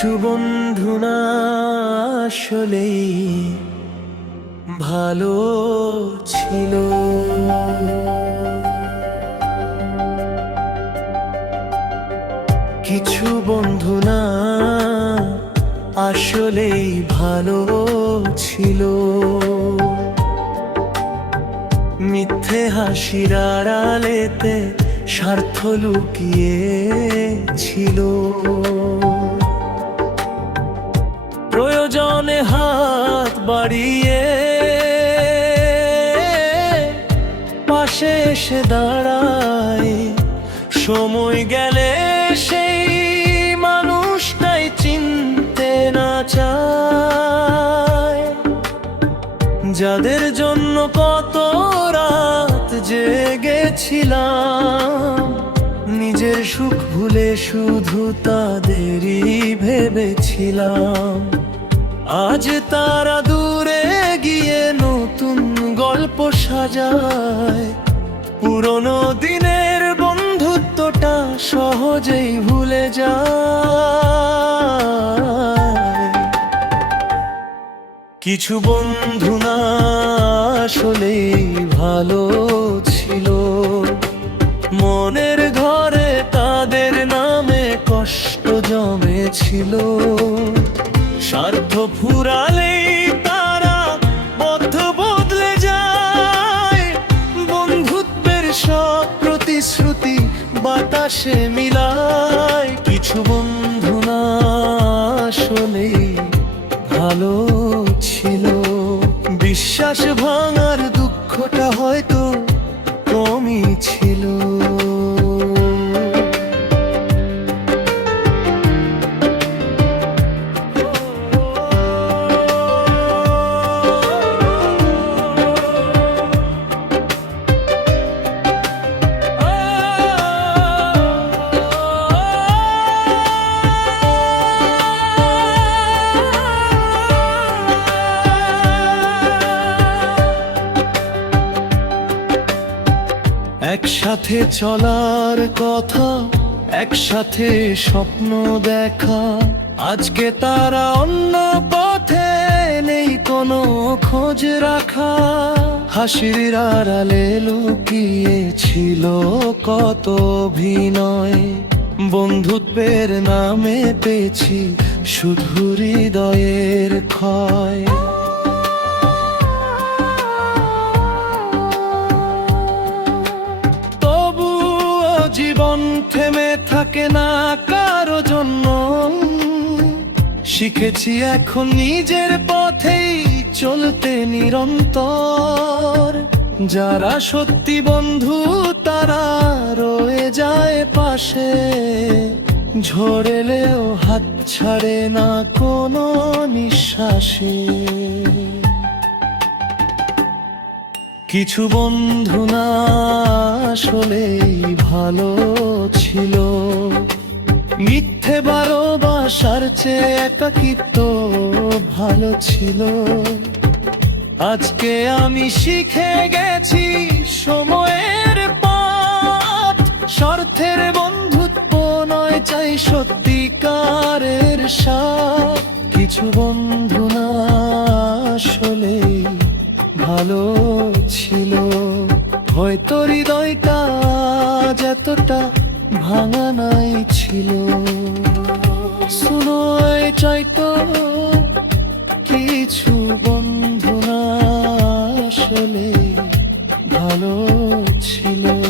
কিছু বন্ধু না আসলেই ভালো ছিল। কিছু বন্ধু না আসলেই ভালো ছিল। মিথ্যে হাসির আড়ালেতে স্বার্থ লুকিয়ে ছিল। প্রয়োজনে হাত বাড়িয়ে পাশে এসে দাঁড়ায়, সময় গেলে সেই মানুষটাই চিনতে না চায়। যাদের জন্য কত রাত জেগেছিলাম, নিজের সুখ ভুলে শুধু তাদেরই ভেবেছিলাম। আজ তারা দূরে গিয়ে নতুন গল্প সাজায়। পুরনো দিনের বন্ধুত্বটা সহজেই ভুলে যায়। কিছু বন্ধু না আসলেই ভালো ছিল। মনের ঘরে তাদের নামে কষ্ট জমেছিল। স্বার্থ ফুরালেই তারা পথ বদলে যায়। বন্ধুত্বের সব প্রতিশ্রুতি বাতাসে মিলায়। কিছু বন্ধু না আসলেই ভালো ছিল। বিশ্বাস ভাঙার দুঃখটা হয়তো কমই ছিল। একসাথে চলার কথা, একসাথে স্বপ্ন দেখা, আজকে তারা অন্য পথে, নেই কোনো খোঁজ রাখা। হাসির আড়ালে লুকিয়ে ছিল কত অভিনয়। বন্ধুত্বের নামে পেয়েছি শুধু হৃদয়ের ক্ষয়। জীবন থেমে থাকে না কারো জন্য। শিখেছি এখন নিজের পথেই চলতে নিরন্তর। যারা সত্যি বন্ধু তারা রয়ে যায় পাশে। ঝরেলেও হাত ছাড়ে না কোনো নিঃশ্বাসে। কিছু বন্ধু না আসলেই ভালো ছিল। মিথ্যে ভালোবাসার চেয়ে একাকিত্ব ভালো ছিল। আজকে আমি শিখে গেছি সময়ের পথ। স্বার্থের বন্ধুত্ব নয়, চাই সত্যিকারের সাথ। কিছু বন্ধু না আসলেই ভালো ছিল। হয়তো হৃদয়টা যতটা ভাঙা নাই ছিল। শুনোয় চাইতো কিছু বন্ধু না আসলে ভালো ছিল।